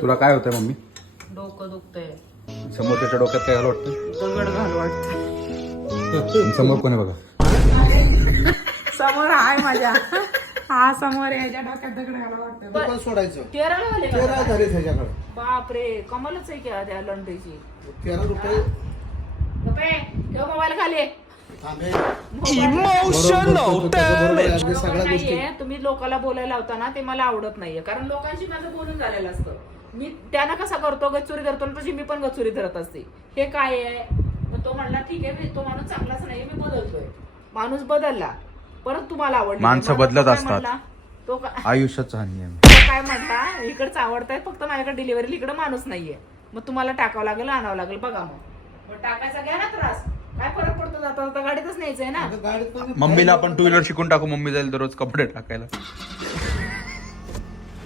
तुला काय होतंय मम्मी? डोकं दुखतंय. समोरच्या डोक्यात काय घाल वाटतं? दगड घाल वाटतं. समोर कोण आहे बघा? समोर आहे माझ्या. हा समोर याच्या डोक्यात दगड घाला वाटतं. पण सोडायचं 13 झाले का? 13 झाले त्याच्याकडे. बापरे कमालच आहे की त्या लंडीची. 13 रुपये गप्पे ठेव मोबाईल खाली. थांबे. Emotional damage. अगदी सगळ्या गोष्टी नाहीये, तुम्ही लोकांना बोलायला होता ना ते मला आवडत नाहीये. कारण लोकांशी माझं बोलून झालेलं असतं. मी त्यांना कसा करतो गच्चुरी धरतो आणि तशी मी पण गच्चुरी धरत असते. हे काय आहे? मग तो म्हणला ठीक आहे तो माणूस चांगलाच नाहीये मी बदलतोय. माणूस बदलला परत तुम्हाला आवडलं. माणसं माणूस बदलत काय असतात. म्हणला? तो आयुष्याचा हा नियम. काय म्हणता इकडचं आवडताय फक्त माझ्याकडे डिलिव्हरी इकडे माणूस नाहीये. मग तुम्हाला टाकावं लागेल आणावं लागेल बघा मग टाकायचा घ्या ना त्रास. काय फरक पडतो जाता जाता गाडीतच न्यायचंय ना. गाडीत पण मम्मीला आपण टू व्हीलर शिकून टाकू. मम्मी जाईल दररोज कपडे टाकायला.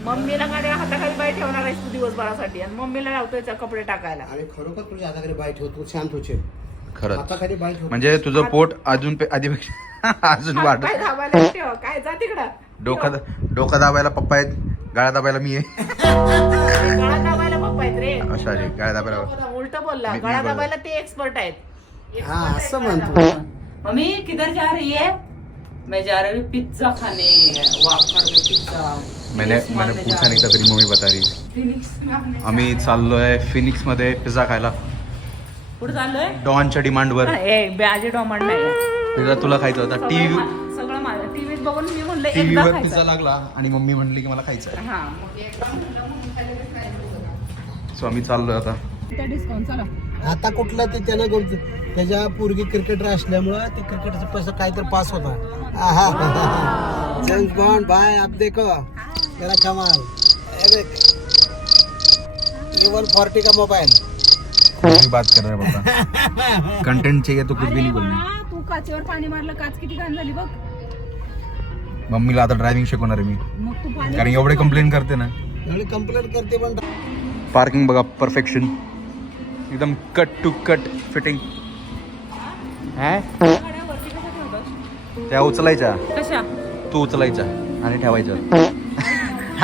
मम्मीला गाड्या हाताखाली बाई ठेवणार आहेस तू दिवसभरासाठी आणि मम्मीला लावतोय कपडे टाकायला. आणि खरोखर तुझ्या हाताखाली बाय ठेवतो शांत होशील. खरंच हाताखाली बाय ठेवतो म्हणजे तुझं पोट अजून आधीपेक्षा अजून वाढ. पाय दाबायला ठेव काय जा तिकडं. डोकं दाबायला पप्पा आहेत, गाळा दाबायला मी आहे. गळा दाबायला पप्पा आहेत रे. सॉरी, गाळा दाबायला उलट बोलला. मी गळा बोललो. दाबायला ते एक्सपर्ट आहेत. हा असं म्हणतो. मम्मी किधर जा रही है? मैं जा रही हूँ पिज्जा खाने. वाफर में पिज्जा. मैंने पूछा नहीं था तरी मम्मी बता रही. फिनिक्स में आम्ही चाललोय फिनिक्स मध्ये पिझ्झा खायला. कुठे चाललोय? डॉनच्या डिमांड वर. माझी डोमांड नाही. पिझ्झा तुला खायचा होता. सगळं माझं टीव्हीत बघून मी म्हणलं टीव्हीवर एकदा पिझ्झा लागला आणि मम्मी म्हणली की मला खायचा आहे. हा मग एकदा म्हणलं म्हणून खाल्लेलंच नाही. सो आम्ही चाललोय आता. डिस्काउंट चला. आता कुठला ते त्यानं त्याच्या पूर्वी क्रिकेटर असल्यामुळं ते क्रिकेटचा पैसा काहीतरी पास होता. जेम्स बॉन्ड भाई आप देखो मेरा कमाल. A140 का मोबाइल. कुछ भी बात कर रहे हैं बाबा. कंटेंट चाहिए तो कुछ भी नहीं बोलना. तू काचेवर पाणी मारलं काच किती घाण झाली बघ. मम्मीला आता ड्रायव्हिंग शिकवणार आहे मी. मग तू पाणी कारण एवढे कंप्लेंट करते ना. एवढी कंप्लेंट करते पण पार्किंग बघा परफेक्शन. एकदम कट टू कट फिटिंग. गाड्यावरती कशा ठेवतात? त्या उचलायच्या. कशा? तू उचलायच्या आणि ठेवायच्या.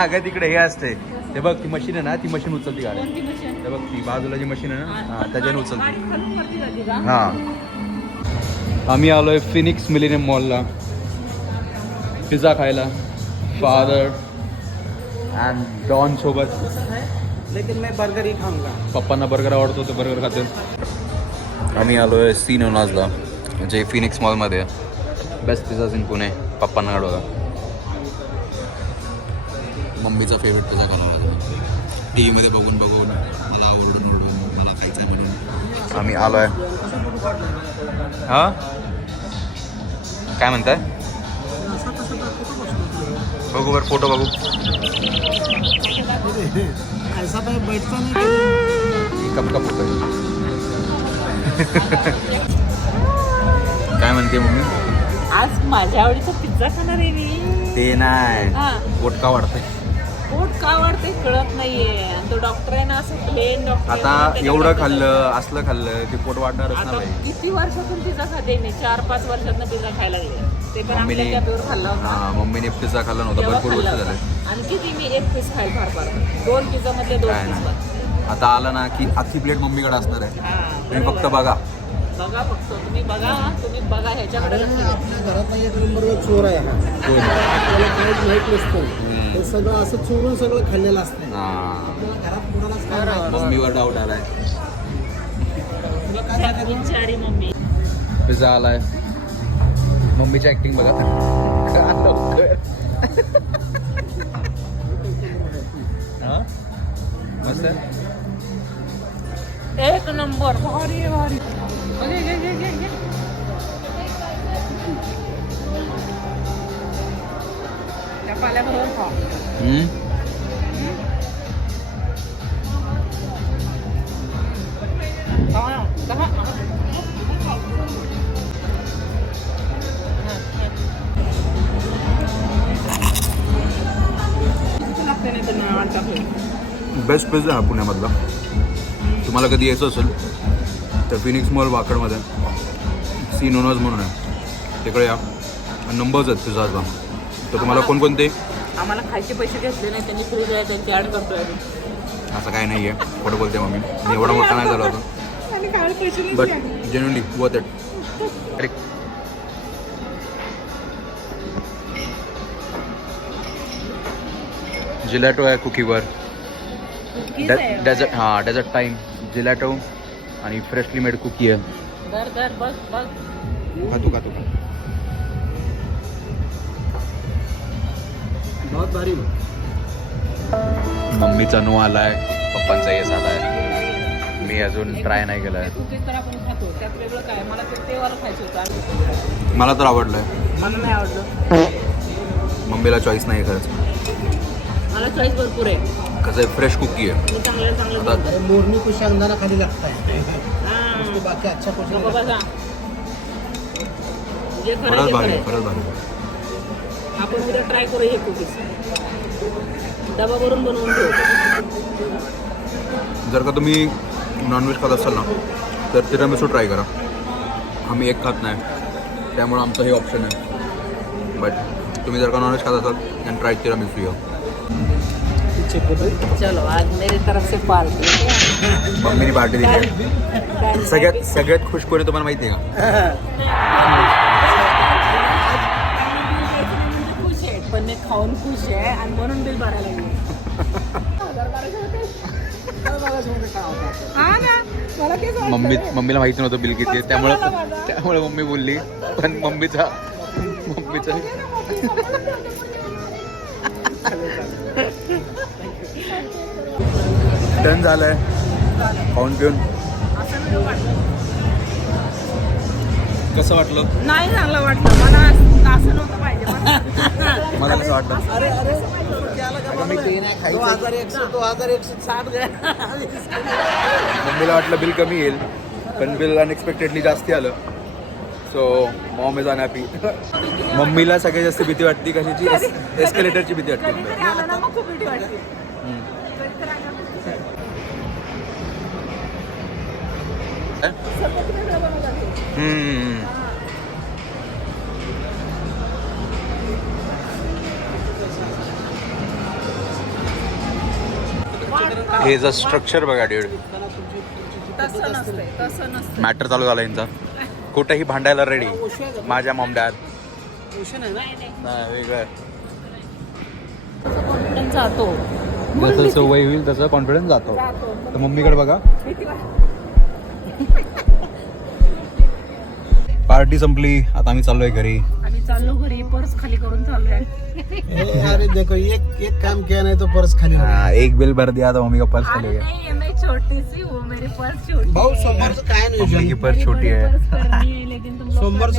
अगं तिकडे हे असते ते बघ ती मशीन आहे ना ती मशीन उचलती गाड्या. कोणती मशीन? ते बघ ती बाजूला जी मशीन आहे ना हा, त्याच्याने उचलते. गाडी खालून वरती जाते का? हा. आम्ही आलोय फिनिक्स मिलेनियम मॉलला पिझ्झा खायला. फादर अँड डॉन सोबत. लेकिन मैं बर्गर ही खाऊंगा. पप्पांना बर्गर आवडतो ते बर्गर खाते. आम्ही आलोय सी नोनाजला जे फिनिक्स मॉलमध्ये आहे. Best pizzas in Pune. पप्पांना काढू मम्मीचा फेवरेट पिझ्झा खायला लागला. टी व्हीमध्ये बघून मला ओरडून मला खायचं आहे म्हणून आम्ही आलोय. हा काय म्हणताय? बघू बरं फोटो बघू. ऐसा बैठता नाही. कप कप होतं. काय म्हणते मम्मी? आज माझ्या आवडीचा पिझ्झा खाणार आहे मी. ते नाही हा. पोट का वाढतंय? पोट का वाढते कळत नाहीये. आणि तो डॉक्टर आहे ना असं प्लेन डॉक्टर. आता एवढं खाल्लं असलं खाल्लं की पोट वाढणारच ना आता बाई. किती वर्षातून पिझ्झा खाते मी. 4-5 वर्षातून पिझ्झा खायला लागले. ते पण आपल्या मम्मीने कॅफेवर खाल्ला होता. हा मम्मीने पिझ्झा खाल्ला नव्हता. तेव्हा भरपूर खाल्ला वर्ष होता. झाले. आणि किती मी एक पीस खायला फार फार 2 पिझ्झा मधले 2 काय पीस नाही. आता आलं ना की अख्खी प्लेट मम्मीकडे असणार आहे. तुम्ही फक्त बघा. बघा फक्त तुम्ही बघा ह्याच्याकडे लक्ष द्या. आपल्या घरात एक नंबरवर चोर आहे हा. आपल्याला काहीच माहित नसतं. हे सगळं असं चोरून सगळं खाल्लेलं असतं. हा. आपल्याला घरात कोणालाच काय माहित नसतं. मम्मीवर डाऊट आलाय. बिचारी मम्मी. पिझ्झा आलाय. मम्मीची ऍक्टिंग बघा. हा मस्त आहे. एक नंबर भारी आहे, भारी. घे. त्या पाल्याबरोबर खा. बेस्ट पिझ्झा हा पुण्यामधला. तुम्हाला कधी यायचं असेल तर फिनिक्स मॉल वाकडमध्ये सी नोनाज म्हणून आहे तिकडे या. नंबर्स आहेत पिझ्झाचा. तर तुम्हाला कोणकोणते आम्हाला खायचे पैसे घेतले नाही त्यांनी फ्री आहे त्यांची ऍड करतोय आम्ही. असं काही नाही आहे, खोटं बोलते मम्मी. मी एवढा मोठा नाही झालो होतो, आणि खायला पैसे नाही बट दिले. Genuinely worth it. जिलॅटो आहे कुकीवर. Cookies आहे. डेझर्ट, हां डेझर्ट टाईम जिलॅटो आणि फ्रेशली मेड कुकी आहे. दर बघ खातो बहुत भारी मम्मीचा नो आलाय, पप्पांचा येस आलाय. मी अजून ट्राय नाही केलाय. कुकीज तर आपण खातो, त्यात वेगळं काय. मला ते वाला खायचं होतं आणि मला तर आवडलंय. मला नाही आवडलं. मम्मीला चॉईस नाही खरंच. मला चॉईस भरपूर आहे. कसं आहे, फ्रेश कुकी आहे. मी चांगलं आता- बनवतो. मोरनी को शेंगदाणा खाली लगता है हां. उसको बाकी अच्छा कुछ नहीं नको लगता. बघा. जे खरं खरंच ते भारी खरं आहे, आहे. खरंच भारी आहे. आपण उद्या ट्राय करू हे कुकीज. डबा भरून बनवून घेऊ. जर का तुम्ही नॉनव्हेज खात असाल ना तर तिरामिसू ट्राय करा. आम्ही एक खात नाही, त्यामुळे आमचं हे ऑप्शन आहे. बट तुम्ही जर का नॉनव्हेज खात असाल then ट्राय तिरामिसू या. चलो आज मेरी तरफ से पार्टी. मम्मीने पार्टी दिली आहे. सगळ्यात खुश कोणी तुम्हाला माहिती आहे का? खुश आहे, पण मी खाऊन खुश आहे आणि म्हणून बिल भरायला लागले. हा ना, मला तेच वाटतं. मम्मीला माहिती नव्हतं बिल किती आहे, त्यामुळे मम्मी बोलली. पण मम्मीचा डन झालंय खाऊन पिऊन. कसं वाटलं? नाही चांगलं वाटलं मला. असं नव्हतं पाहिजे मला. मला कसं वाटलं? अरे दो हजार 160 गया. मम्मीला वाटलं बिल कमी येईल, पण बिल अनएक्सपेक्टेडली जास्ती आलं. So mom is unhappy. मम्मीला सगळ्यात जास्त भीती वाटते कशाची? एस्केलेटरची भीती वाटते. कधीतरी आलं ना मग खूप भीती वाटते. कधीतरी आलं ना. सगळं वेगळं बनवतात हे. हे जर स्ट्रक्चर बघा ड्यूड. तसं नसतंय. मॅटर चालू झाला यांचा. कुठेही भांडायला रेडी. माझ्या मॉम डॅड नाही वेगळं. कॉन्फिडन्स जातो. जसं सवय होईल तसं कॉन्फिडन्स जातो. तर मम्मीकडे बघा. भीती वाटते. पार्टी संपली, आता आम्ही चाललोय घरी. आम्ही चाललो घरी. पर्स खाली करून चाललोय. अरे देखो एक काम किया नहीं तो पर्स खाली हो गया. हाँ, एक बिल भर दिया तो मम्मी का पर्स अरे चले गया. नहीं, मैं छोटी सी हूँ, मेरी पर्स छोटी भाऊ है. सोमवारचं काय नाही मम्मी की योजना? पर्स छोटी है. पर्स करनी है, लेकिन तुम लोग सोमवार